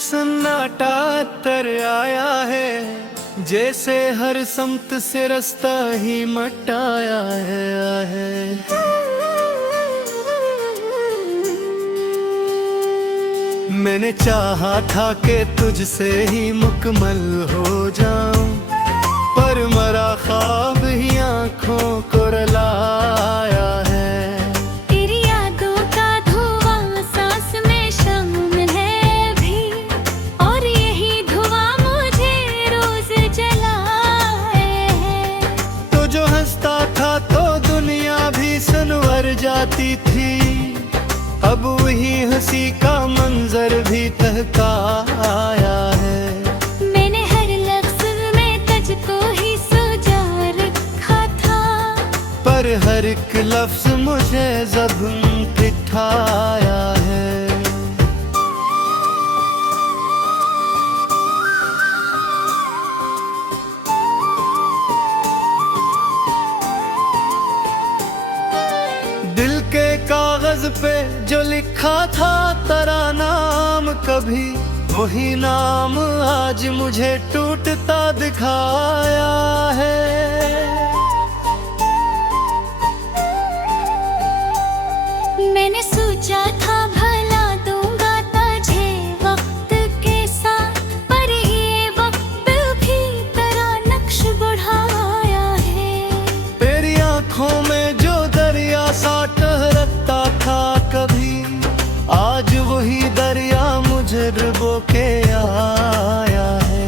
सन्नाटा तर आया है, जैसे हर समत से रास्ता ही मटाया है। मैंने चाहा था कि तुझसे ही मुकम्मल हो जाऊं, पर मरा ख्वाब ही आँखों को रुलाया है। तेरी यादों का धुआं सांस में शामिल है भी, और यही धुआं मुझे रोज जलाए है। तो जो हंसता था तो दुनिया भी संवर जाती थी, अब वही हंसी का मंजर भी तहकाया है। मैंने हर लफ्ज़ में तुझको ही सजा रखा था, पर हर एक लफ्ज मुझे ज़बान पे ठाया है। दिल के कागज पे जो लिखा था तेरा नाम कभी, वही नाम आज मुझे टूटता दिखाया है। मैंने सोचा था भला दूंगा तुझे वक्त के साथ, पर ये वक्त भी तेरा नक्श बढ़ाया है। तेरी आंखों में जो दरिया सा टहरता था कभी, आज वही दरिया मुझे डुबो के आया है।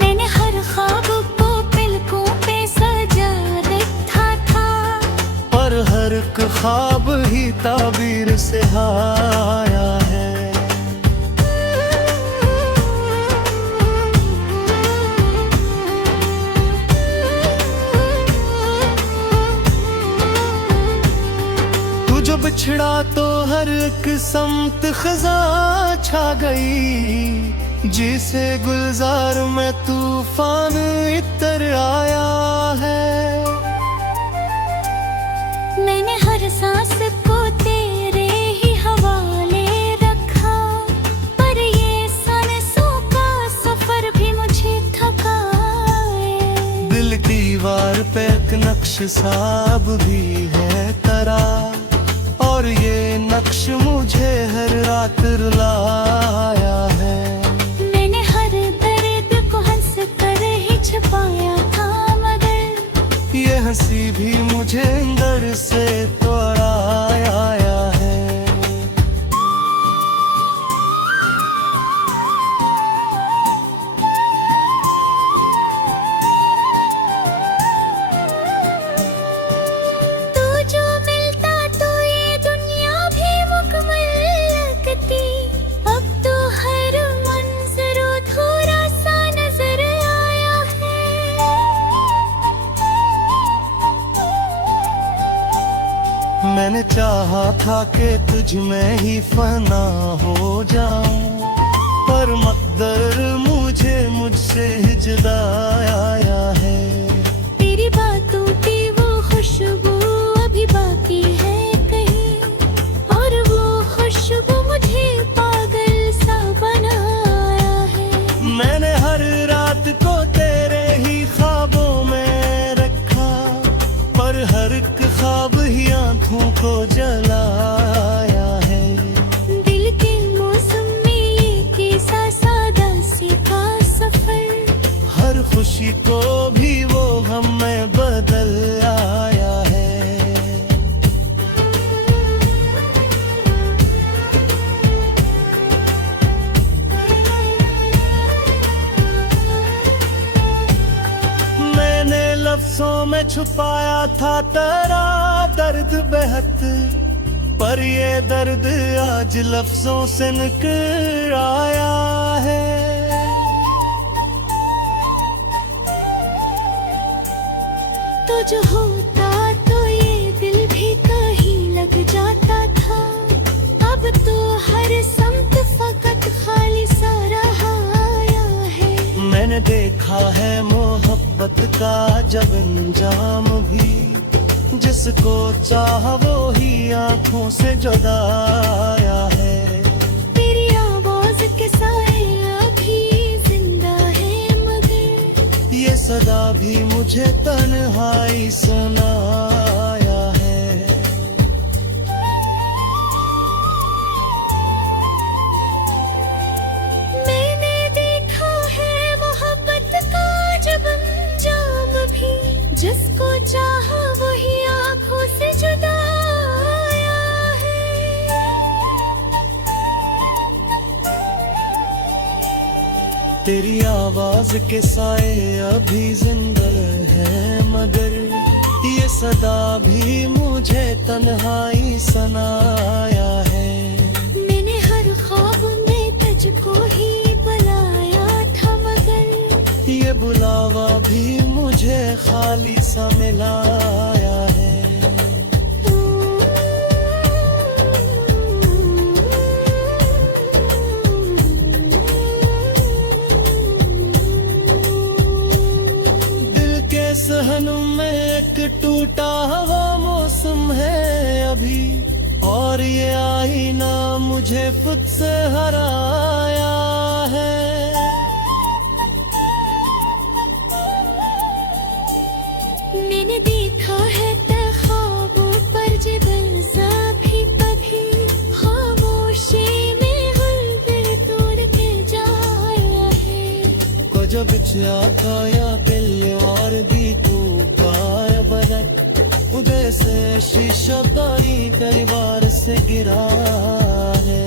मैंने हर ख्वाब को पलकों पे सजा रखा था, पर हर एक ख्वाब ही ताबीर से आया है। तू जो बिछड़ा तो हर एक समत खजा छा गई, जिसे गुलजार में तूफान इतर आया है। मैंने हर सांस को तेरे ही हवाले रखा, पर ये सांसों का सफर भी मुझे थकाए। दिल दीवार पे एक नक्श साब भी है तेरा, और ये नक्श मुझे हर रात रुलाया है। मैंने हर दर्द को हंस कर ही छुपाया था, मगर ये हंसी भी मुझे अंदर से तोड़ाया है। तू जो मिलता तो ये दुनिया भी मुकम्मल लगती, अब तो हर मंजर थोड़ा सा नजर आया है। मैंने चाहा था कि तुझ में ही फना हो जाऊं, पर मकदर मुझे मुझसे जुदा आया है। तेरी बातों की वो खुशबू अभी बाकी है कहीं, और वो खुशबू मुझे पागल सा बनाया है। मैंने हर रात को तेरे ही ख्वाबों में रखा, पर हर एक ख्वाब ही आंखों को जलाया है। दिल के मौसम में ये कैसा सादा सी का सफर, हर खुशी को भी वो गम में बदल आया है। मैंने लफ्जों में छुपाया था तेरा दर्द बेहद, पर ये दर्द आज लफ्जों से निकल आया है। तो जो होता तो ये दिल भी कहीं लग जाता था, अब तो हर समत फकत खाली सा रहा है। मैंने देखा है मोहब्बत का जब अंजाम भी, जिसको चाह वो ही आंखों से जुदा आया है। तेरी आवाज के साए सदा भी मुझे तन्हाई सुनाया है। मैंने देखा है मोहब्बत का जब अंजाम भी, जिसको चाहा वही आंखों से जुदा आया है। तेरी आवाज के साए अभी जिंदा है, मगर ये सदा भी मुझे तन्हाई सुनाया है। मैंने हर ख्वाब में तुझको ही बुलाया था, मगर ये बुलावा भी मुझे खाली सा मिलाया है। दिल के सहन में एक टूटा हुआ मौसम है अभी, और ये आईना मुझे खुद से हराया है। मैंने देखा है ख्वाबों पर जिबलजा भी कभी, खामोशी में हल्दिल तोड़ के जाया है। को जब चाहता या दिल और भी तू गाय बरक, उदय से शीशा दाई कई बार से गिरा है।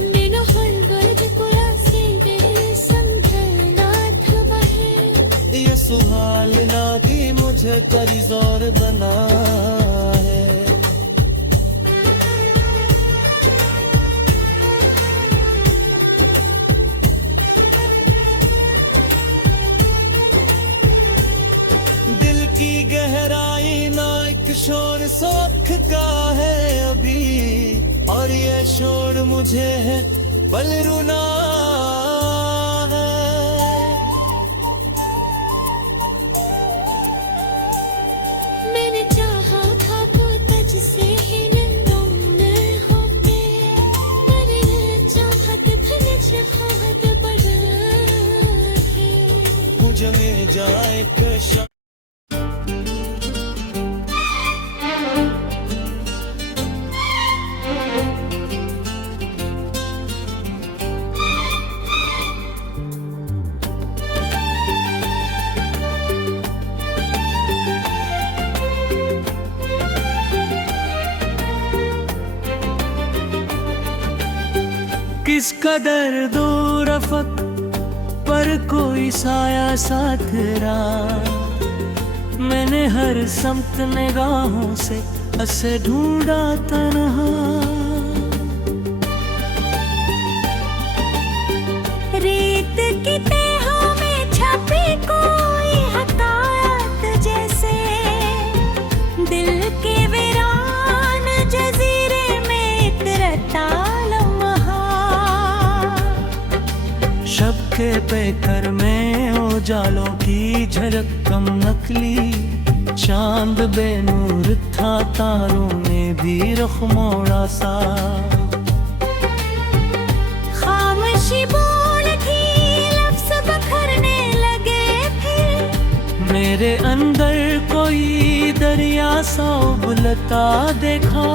मैंने हर वर्द पुरा से दिल संभलना थमा है। ये सुहाल नादी मुझे करीज और बना है। दिल की गहराई ना एक शोर सोख का है अभी, और ये शोर मुझे है बल रुना है। मैंने चाहा था तो तुझसे ही नंदों में होके, पर ये चाहत धनच खाहत बड़ा है। मुझ में जाए कशा किस कदर दूर अफक पर कोई साया साथ रहा। मैंने हर समत निगाहों से असे ढूंढा तन्हा। रेत की तहों में छपी कोई हकायत जैसे, दिल के वीरान जजीरे में इतरता लम्हा। शब के पैकर में उजालों की झलक कम नकली, चांद बेनूर था तारों में भी रुख मोड़ा सा। खामोशी बोल थी लफ्ज़ बखरने लगे फिर, मेरे अंदर कोई दरिया सा उबलता देखा।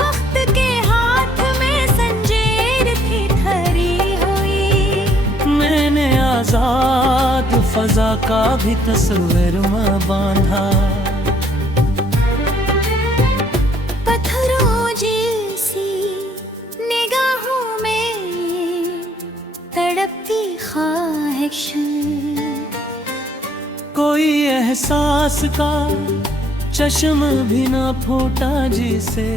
वक्त के हाथ में संजीर थी धरी हुई, मैंने आजाद फजा का भी तस्वीर में बांधा। पत्थरों जैसी निगाहों में तड़पती ख्वाहिश, कोई एहसास का चश्म भी ना फूटा जिसे,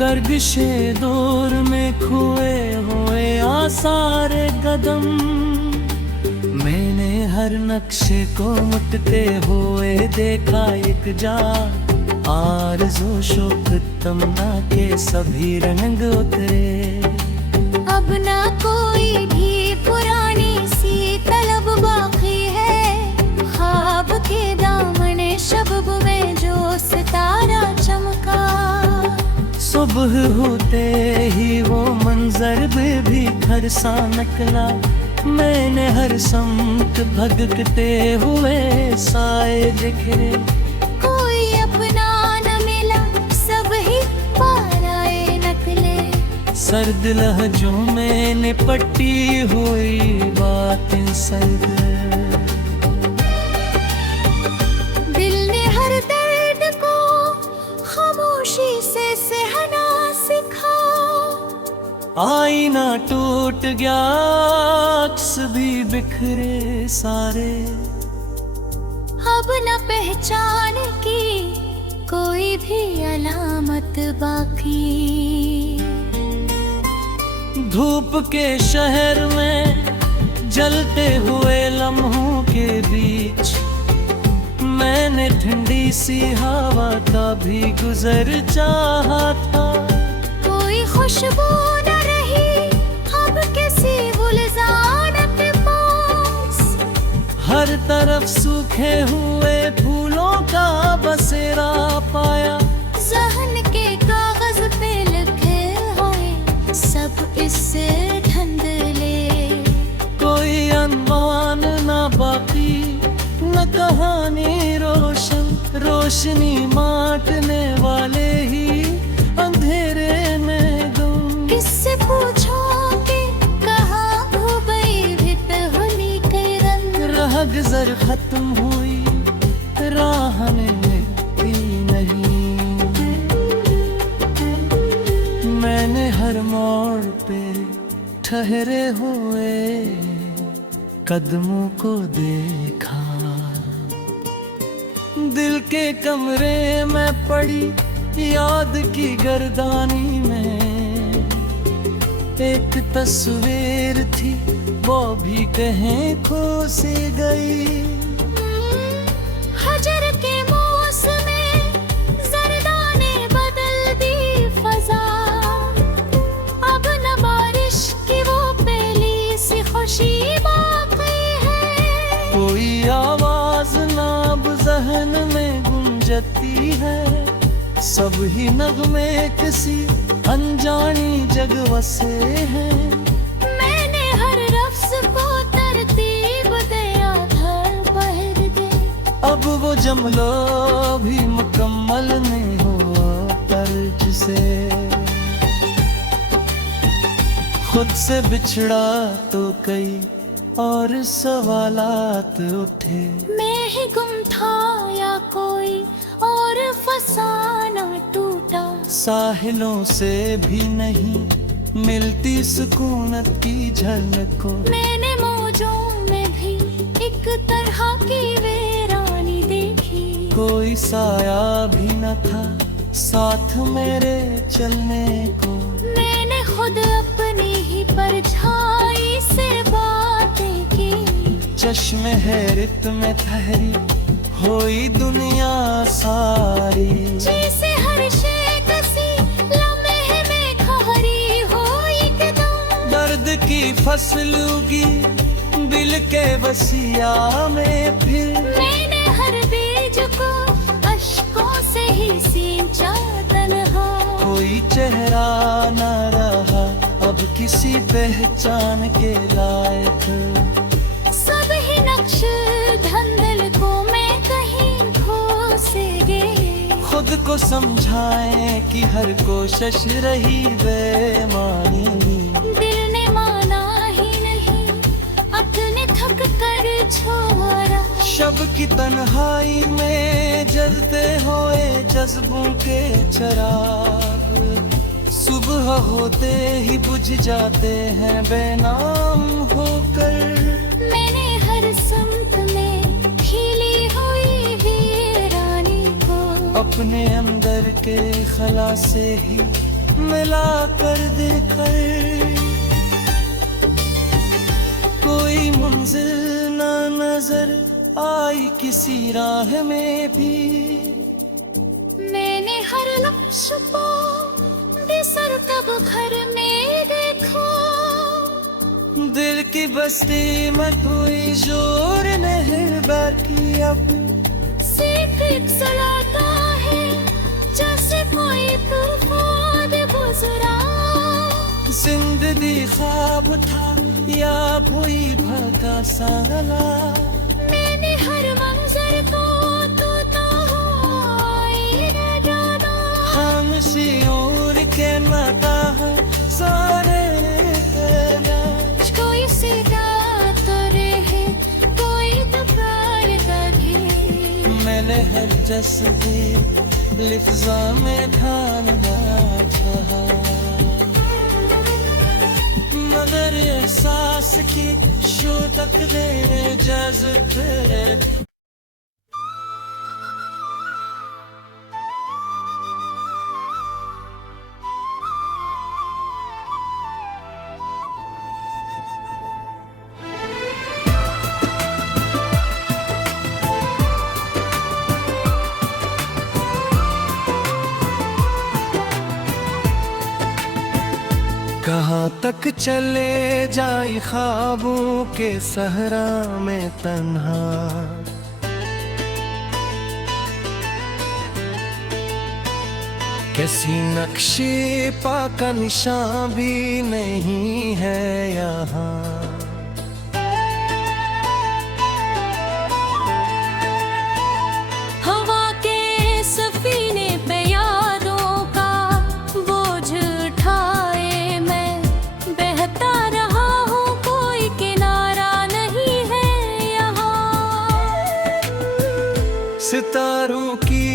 गर्दिशे दौर में खोए हुए आसार कदम। मैंने हर नक्शे को मुटते हुए देखा एक जा, आरज़ू शौक तमन्ना के सभी रंग उतरे। अब ना कोई भी पुरानी सी तलब बाकी है, ख्वाब के दामने शबब में जो सितारा चमका। सुबह होते ही वो मंजर भी घर सा निकला, मैंने हर समत भगकते हुए साए दिखे। कोई अपना न मिला, सब ही पाराए नकले। सर्द लहजों में निपटी हुई बातें सर्द। दिल ने हर दर्द को खामोशी से सहना सिखा। आईना टूट गया, अक्स भी बिखरे सारे। अब न पहचान की कोई भी अलामत बाकी। धूप के शहर में जलते हुए लम्हों के बीच मैंने ठंडी सी हवा का भी गुजर चाहा था। कोई खुशबू न रही अब किसी गुलजार के पास। हर तरफ सूखे हुए फूलों का बसेरा पाया। जहन के कागज पे लिखे हुए सब इससे धुंधले। कोई अनमान ना बाकी, न कहानी रोशन। रोशनी बांटने वाले ही अंधेरे में गुम। किससे पूछोगे कहाँ हो गई भी पहली के रंग। राह गुजर खत्म हुई, राह ने भी नहीं। मैंने हर मोड़ पे ठहरे हुए कदमों को देखा। दिल के कमरे में पड़ी याद की गर्दानी में एक तस्वीर थी, वो भी कहीं खो सी गई। हजर के मौसम में ज़रदा ने बदल दी फजा। अब न बारिश की वो पहली सी खुशी बाकी है। कोई आवाज ना अब जहन में गूंजती है। सब ही नगमे किसी अनजानी जग वसे हैं। मैंने हर लफ्ज़ को तरतीब दिया घर पहर के। अब वो जमलो भी मुकम्मल नहीं हुआ तर्ज से। खुद से बिछड़ा तो कई और सवालात उठे। मैं ही गुम था या कोई और फसाना टूटा। साहिलों से भी नहीं मिलती सुकूनत की झलक को। मैंने मौजों में भी एक तरह की वीरानी देखी। कोई साया भी न था साथ मेरे चलने को। मैंने खुद अपनी ही परछाई से बातें की। चश्मे हैरत में ठहरी हुई दुनिया सारी। जैसे हर शे कसी लम्हे में खहरी हो एकदम। दर्द की फसल उगी दिल के वसिया में फिर। मैंने हर बीज को अश्कों से ही सींचा तन्हा। कोई चेहरा न रहा अब किसी पहचान के लायक। सब ही नक्श धंधल को मैं कहीं खो से गए। खुद को समझाएं कि हर कोशिश रही बेमानी। दिल ने माना ही नहीं, अपने थक कर छोड़ा। शब की तन्हाई में जलते हुए जज्बों के चराग। सुबह होते ही बुझ जाते हैं बेनाम होकर। मैंने हर समत में खिली हुई वीरानी को अपने अंदर के खला से ही मिला कर देकर। कोई मंजिल ना नजर आई किसी राह में भी। मैंने हर लक्ष्य को बिसर तब घर में देखा। दिल की बस्ती में कोई जोर नहीं बाकी अब। सेक एक सलाता है जैसे कोई तूफान गुजरा। जिंदगी ख्वाब था या कोई भगा साला। मैंने हर मंजर को तोता हुआ जाना। हमसे और के नाता है सारे तेरा। कोई सीधा तो रहे कोई तो प्यार का भी। मैंने हर जज्बे लिफ्ज़ा में ढालना चाहा, मगर एहसास की शुद्दत ने जज़्ब तेरे। कहाँ तक चले जाए ख्वाबों के सहरा में तन्हा। किसी नक्शे पा का निशान भी नहीं है यहाँ। हवा के सफीने पे यादों का बोझ उठाए मैं बहता रहा हूँ, कोई किनारा नहीं है यहाँ। सितारों की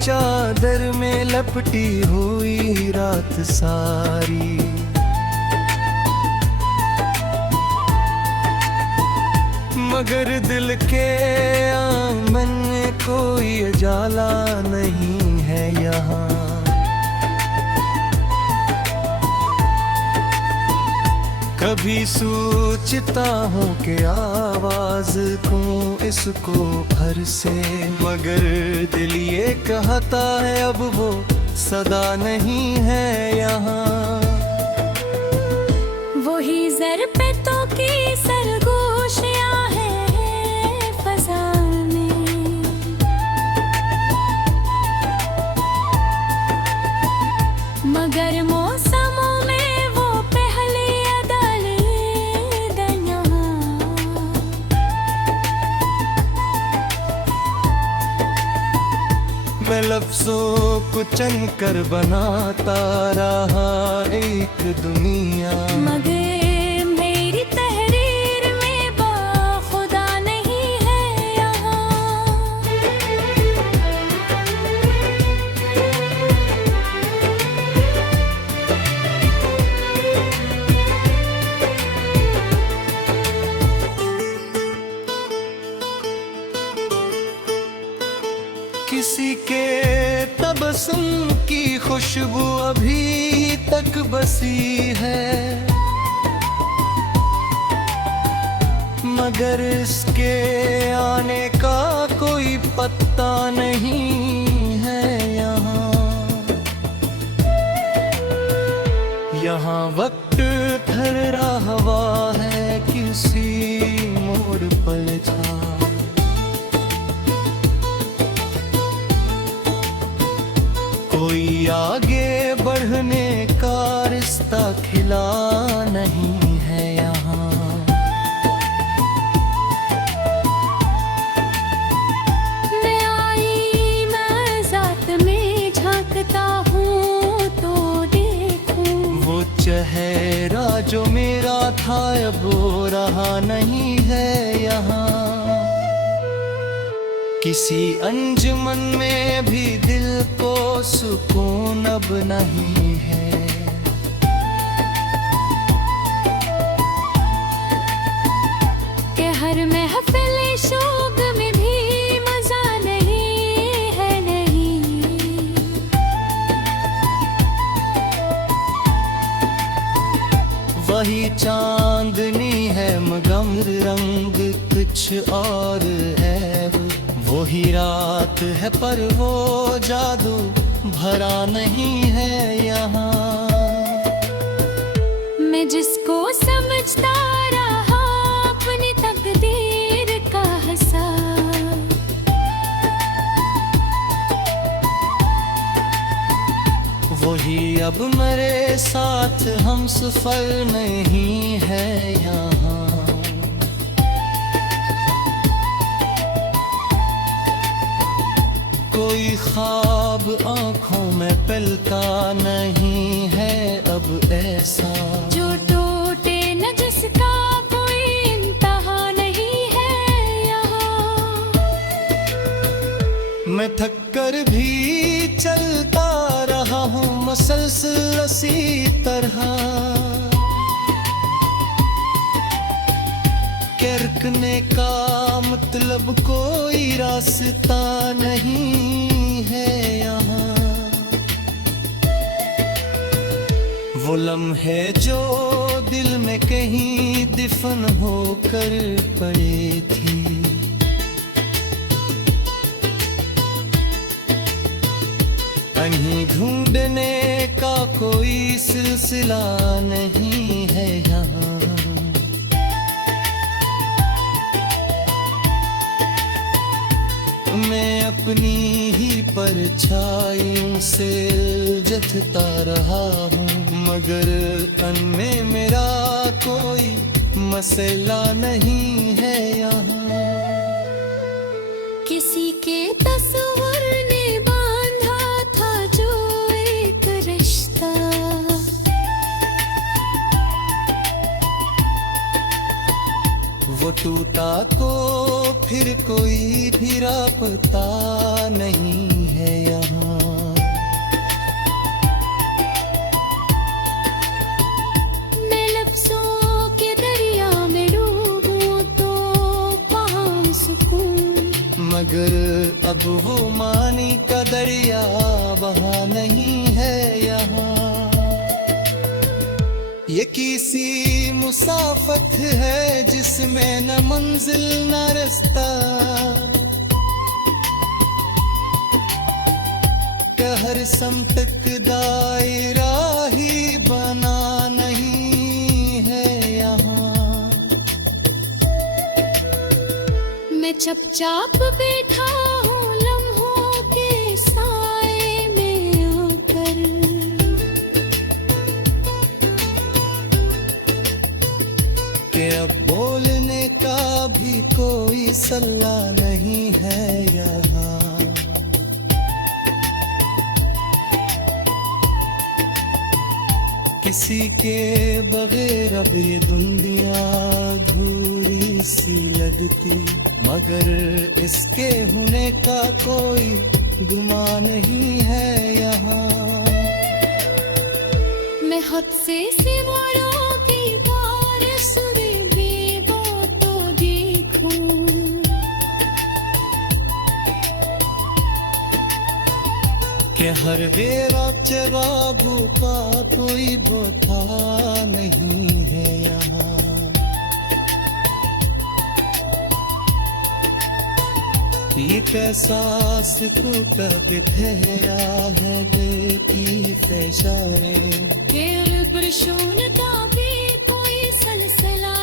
चादर में लपटी हुई रात सारी। मगर दिल के आंगन में कोई उजाला नहीं है यहाँ। कभी सोचता हूँ कि आवाज को इसको घर से, मगर दिल ये कहता है अब वो सदा नहीं है यहाँ। वही ज़र पे तो की सरगोशियाँ हैं फ़ज़ा में। मगर मौसमों में वो पहली अदल यहाँ। मैं लफ्जों को चन कर बनाता रहा एक दुनिया। मगर मेरी तहरीर में बाखुदा नहीं है यहाँ। किसी के तबस्सुम की खुशबू अभी तक बसी है, मगर इसके आने का कोई पत्ता नहीं है यहाँ। यहाँ वक्त ठहरा हुआ है किसी मोड़ पर जा। कोई आगे बढ़ने का रिश्ता खिला नहीं है यहाँ। मैं आई मैं ज़ात में झांकता हूँ तो देखूं। वो चेहरा जो मेरा था अब वो रहा नहीं है यहाँ। किसी अंजुमन में भी दिल को सुकून अब नहीं है। कि हर महफिल शोक में भी मजा नहीं है नहीं। वही चांदनी है मगर रंग कुछ और है। वही रात है पर वो जादू भरा नहीं है यहाँ। मैं जिसको समझता रहा अपनी तकदीर का हिसाब। वही अब मेरे साथ हम सफर नहीं है यहाँ। कोई ख्वाब आंखों में पलता नहीं है अब ऐसा, जो टूटे न जिसका कोई इंतहा नहीं है यहाँ। मैं थक कर भी चलता रहा हूँ मसलसल इसी तरह, के रुकने का मतलब कोई रास्ता नहीं है यहाँ। वो लम्हे जो दिल में कहीं दफन होकर पड़े थे, कहीं ढूंढने का कोई सिलसिला नहीं है यहाँ। मैं अपनी ही परछाइयों से उलझता रहा हूँ, मगर अनमें मेरा कोई मसला नहीं है यहाँ। किसी के तस्वर ने बांधा था जो एक रिश्ता, वो टूटा को फिर कोई भी रापता नहीं है यहाँ। मैं लफ्ज़ों के दरिया में डूबूं तो पाऊं सुकून, मगर अब वो मानी का दरिया बहा नहीं है यहाँ। ये किसी मुसाफत है जिसमें न मंजिल न रास्ता, का हर समतक दायरा ही बना नहीं है यहाँ। मैं चुपचाप बैठा हूँ लम्हों के साए में आकर, कि अब बोलने का भी कोई सल्ला नहीं है यहाँ। किसी के बगैर अब ये दुनिया अधूरी सी लगती, मगर इसके होने का कोई गुमान नहीं है यहाँ। मैं हद से सिवारों की बारिश में भीगो तो देखूं, कि हर बेरा जवाबू का कोई बता नहीं है यहाँ। ये कैसा टूटा के ठहरा है देखी पेशारे, के रुबरशों का भी कोई सलसला